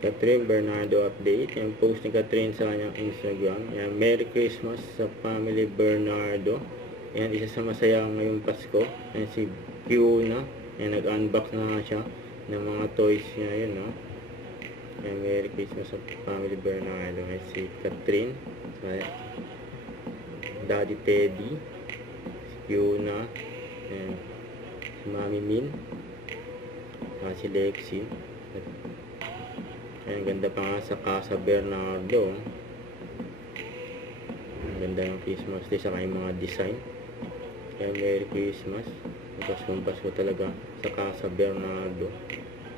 Catherine Bernardo update. Yung post ni Catherine sa kanyang Instagram. Yan, Merry Christmas sa family Bernardo. Yan, isa sa masaya ngayong Pasko. Yan, si Fiona. Yan, nag-unbox na nga siya ng mga toys niya. Yun, no? Yan, Merry Christmas sa family Bernardo. Yan, si Catherine. Daddy Teddy. Si Fiona. Yan, si Mami Min. Si Lexi. Ayan, ganda pa nga sa Casa Bernardo. Ang ganda ng Christmas tree sa kanyang mga design. Kaya Merry Christmas. Pasko talaga sa Casa Bernardo.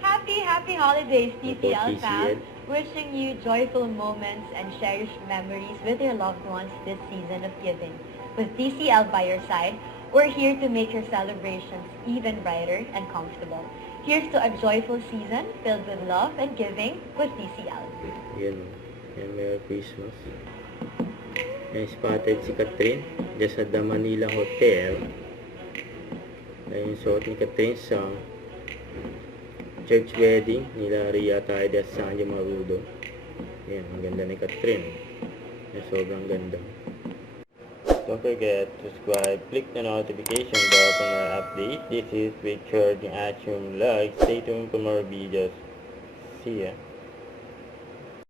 Happy holidays, Opo, TCL TCL. fam! Wishing you joyful moments and cherished memories with your loved ones this season of giving. With TCL by your side, we're here to make your celebrations even brighter and comfortable. Here's to a joyful season filled with love and giving with TCL. Yan. Yan, Merry Christmas. Yan, spotted si Catherine dyan sa The Manila Hotel. Yan yung suot ni Catherine sa church wedding nila Ria Tide at Sanjo Marudo. Yan, ang ganda ni Catherine. Yan, sobrang ganda. Don't forget to subscribe, click the notification bell for more updates. This is Richard Achum Vlog. Stay tuned for more videos. See ya.